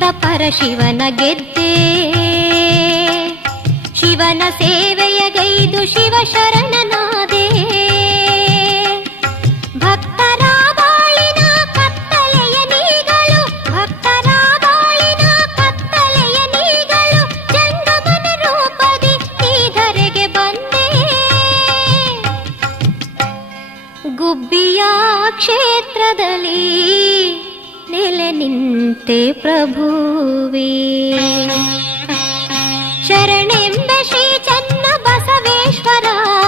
ಪರಶಿವನ ಗೆದ್ದೆ. ಶಿವನ ಸೇವೆಯಗೈದು ಶಿವ ಶರಣನಾದೆ. ಭಕ್ತರ ಬಾಳಿನ ಕತ್ತಲೆಯ ನೀಗಳು, ಭಕ್ತರ ಬಾಳಿನ ಕತ್ತಲೆಯ ನೀಗಳು, ಜಂಗಮನ ರೂಪದಿ ಈ ಧರೆಗೆ ಬಂದೆ. ಗುಬ್ಬಿಯ ಕ್ಷೇತ್ರದಲ್ಲಿ ನೆಲೆ ನಿಂತೆ ಪ್ರಭುವೇ. ಶರಣೆಂಬ ಶ್ರೀ ಚನ್ನ ಬಸವೇಶ್ವರ